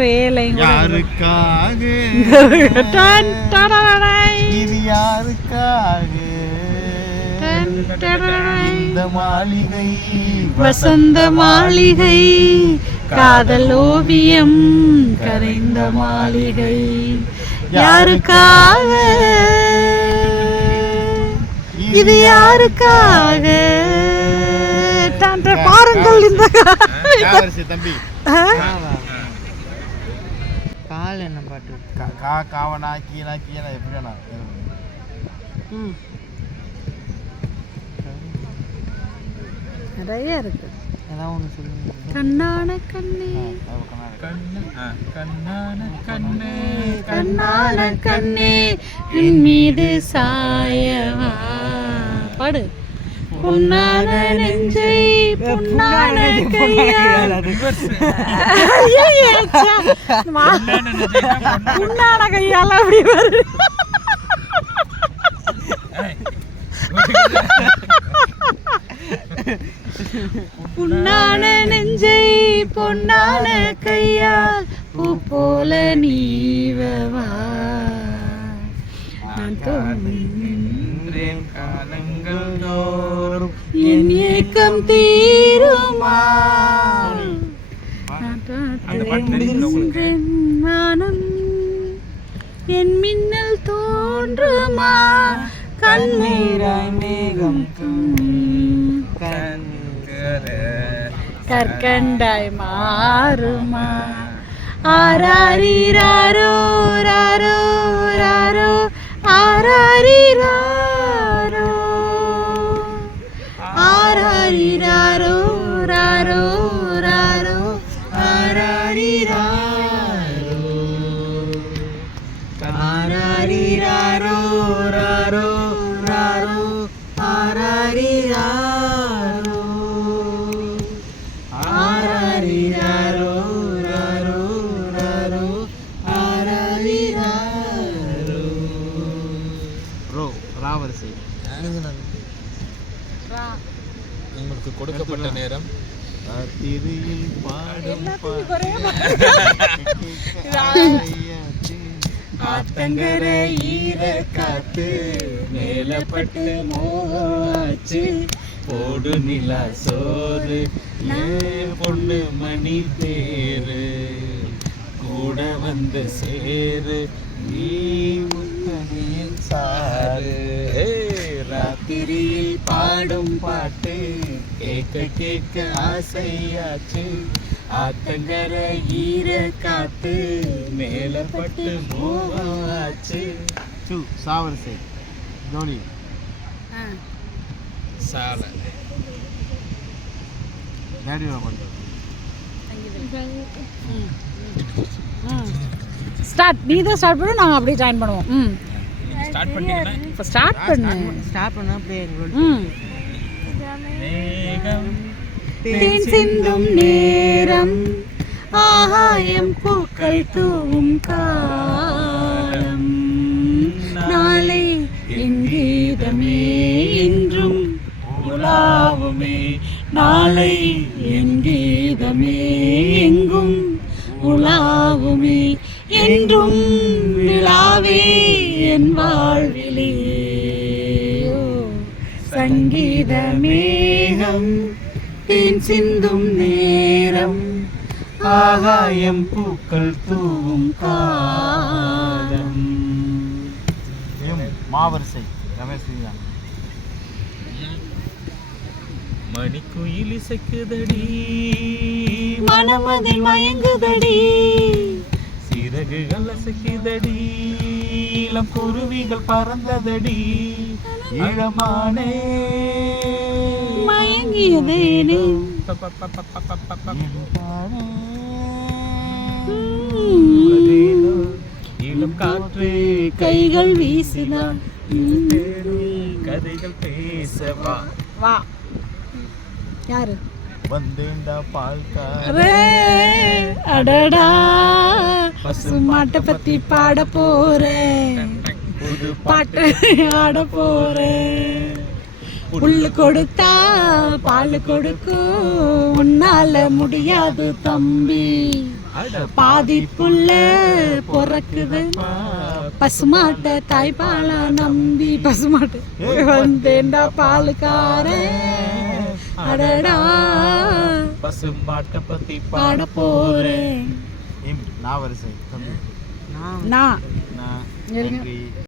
Letter ஏலையும் யாருக்காக இது யாருக்காக இந்த மாளிகை வசந்த மாளிகை காதல் ஓவியம் கரைந்த மாளிகை யாருக்காக இது யாருக்காக பாருங்கள் இந்த தம்பி கால் என்ன பாட்டு கா காவனா கீனா கீனா எப்படி வேணா நிறைய இருக்கு. ஏதாவது ஒன்று சொல்லுங்க. கண்ணான கண்ணே கண்ணான கண்ணே என் மீது சாயவா பாடு. பொன்னான நெஞ்சை பொன்னான கையால் பொன்னான கையால் அப்படி வருது. பொன்னான நெஞ்சை பொன்னான கையால் பூ போல நீவவா நான் தோன்றேன் காலங்கள் தோறும் என் ஏக்கம் தீருமா மானம் என் மின்னல் தோன்றுமா கண்ணீராய் மேகம் கற்கண்டாய் மாறுமா ஆராரிராரோ ராரோ ராரோ ஆராரிராரோ ஆராரிராரோ ராரோ ராரோ ஆராரிராரோ ஆராரிராரோ ராரோ ராரோ ஆராரிராரோ ஆராரிராரோ ராரோ ராரோ ஆராரிராரோ. ரோ ராவரிசை உங்களுக்கு கொடுக்கப்பட்ட நேரம் ராத்திரியில் பாடும் ஆத்தங்கர ஈர காத்து மேலப்பட்டு மோச்சு போடு நிலா சோறு ஏன் பொண்ணு மணி தேரு கூட வந்து சேரு நீ முத்தனியின் சாரு. ராத்திரியில் பாடும் பாட்டு கேட்க கேட்க ஆசையாச்சு ஆத்தங்கர ஈர காத்து மேலப்பட்டு மோவாச்சு. சாவரிசை ஜோலி சாலை ஸ்டார்ட். நீ தான் ஸ்டார்ட் பண்ணு, நாங்கள் அப்படியே ஜாயின் பண்ணுவோம். ம் ஸ்டார்ட் பண்ணிட்டீங்கன்னா இப்போ ஸ்டார்ட் பண்ணு. ஸ்டார்ட் பண்ணா அப்படியே ம் தேன் சிந்தும் நேரம் ஆகாயம் பூக்கள் தூவும் காலம் நாளை என் கீதமே இன்றும் உலாவுமே நாளை என் கீதமே எங்கும் உலாவுமே என்றும் விழாவே என் வாழ்விலே சங்கீத மேகம் தேன் சிந்தும் நேரம் ஆகாயம் பூக்கள் தூவும் காலம். மாவரிசை ரமேஷ் சிங். மணிக்குயில் இசைக்குதடி மனமதில் மயங்குதடி சிறகுகள் அசைக்குதடி இளம் குருவிகள் பறந்ததடி இளமானே மயங்கியதேனே இளம் காற்றே கைகள் வீசினான் கதைகள் பேசவா வா. யாரு வந்தேண்டா பால்கா அடடா பசுமாட்டை பத்தி பாட போறேன் பாட்டு ஆட போறேன். புல்லு கொடுத்தா பால் கொடுக்கும் உன்னால முடியாது தம்பி பாதி புள்ள பொறக்குது பசுமாட்டை தாய்ப்பாலா நம்பி பசுமாட்டு வந்தேன்டா பாலுக்காரே அடடா பசும்பாட்டை பத்தி பாட போறேன் நான் வரிசை தம்பி நான் நான் நான் இருங்க. நன்றி